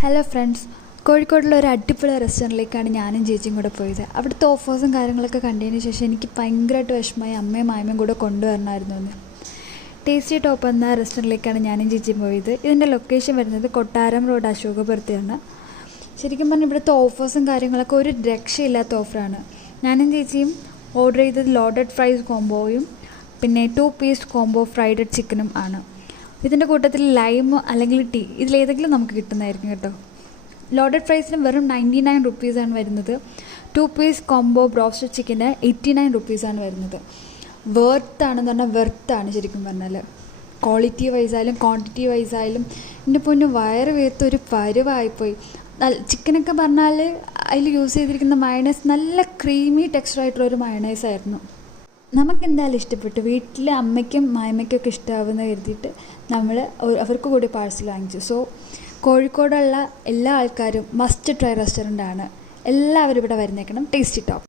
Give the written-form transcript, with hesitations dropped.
Hello friends, കോഴിക്കോടുള്ള ഒരു അടിപൊളി റെസ്റ്റോറൻറ്റിലേക്കാണ് ഞാനും ചേച്ചിയും കൂടെ പോയത്. അവിടുത്തെ ഓഫേഴ്സും കാര്യങ്ങളൊക്കെ കണ്ടതിന് ശേഷം എനിക്ക് ഭയങ്കരമായിട്ട് വിഷമമായി. അമ്മയും മാമയും കൂടെ കൊണ്ടുവരണമായിരുന്നു എന്ന്. ടേസ്റ്റി ടോപ്പ് എന്ന റെസ്റ്റോറൻറ്റിലേക്കാണ് ഞാനും ചേച്ചിയും പോയത്. ഇതിൻ്റെ ലൊക്കേഷൻ വരുന്നത് കൊട്ടാരം റോഡ് അശോകപുരത്താണ്. ശരിക്കും പറഞ്ഞാൽ ഇവിടുത്തെ ഓഫേഴ്സും കാര്യങ്ങളൊക്കെ ഒരു രക്ഷയില്ലാത്ത ഓഫറാണ്. ഞാനും ചേച്ചിയും ഓർഡർ ചെയ്തത് ലോഡഡ് ഫ്രൈസ് കോംബോയും പിന്നെ 2 പീസ് കോംബോ ഫ്രൈഡ് ചിക്കനും ആണ്. ഇതിൻ്റെ കൂട്ടത്തിൽ ലൈം അല്ലെങ്കിൽ ടീ ഇതിലേതെങ്കിലും നമുക്ക് കിട്ടുന്നതായിരിക്കും കേട്ടോ. ലോഡഡ് ഫ്രൈസിന് വെറും 99 റുപ്പീസാണ് വരുന്നത്. 2 പീസ് കോംബോ ബ്രോസ്റ്റഡ് ചിക്കന് 89 റുപ്പീസാണ് വരുന്നത്. വെർത്താണെന്ന് പറഞ്ഞാൽ വെർത്താണ് ശരിക്കും പറഞ്ഞാൽ. ക്വാളിറ്റി വൈസായാലും ക്വാണ്ടിറ്റി വൈസായാലും എൻ്റെ പൊന്നു വയറ് വീർത്തൊരു പരുവായിപ്പോയി. ചിക്കനൊക്കെ പറഞ്ഞാൽ അതിൽ യൂസ് ചെയ്തിരിക്കുന്ന മയണൈസ് നല്ല ക്രീമി ടെക്സ്ചറായിട്ടുള്ളൊരു മയണൈസായിരുന്നു. നമുക്കെന്തായാലും ഇഷ്ടപ്പെട്ടു. വീട്ടിൽ അമ്മയ്ക്കും മായ്മയ്ക്കൊക്കെ ഇഷ്ടമാവുമെന്ന് കരുതിയിട്ട് നമ്മൾ അവർക്ക് കൂടി പാഴ്സൽ വാങ്ങിച്ചു. സോ കോഴിക്കോടുള്ള എല്ലാ ആൾക്കാരും മസ്റ്റ് ട്രൈ റെസ്റ്റോറൻ്റാണ്. എല്ലാവരും ഇവിടെ വരുന്നേക്കണം. Tasty top.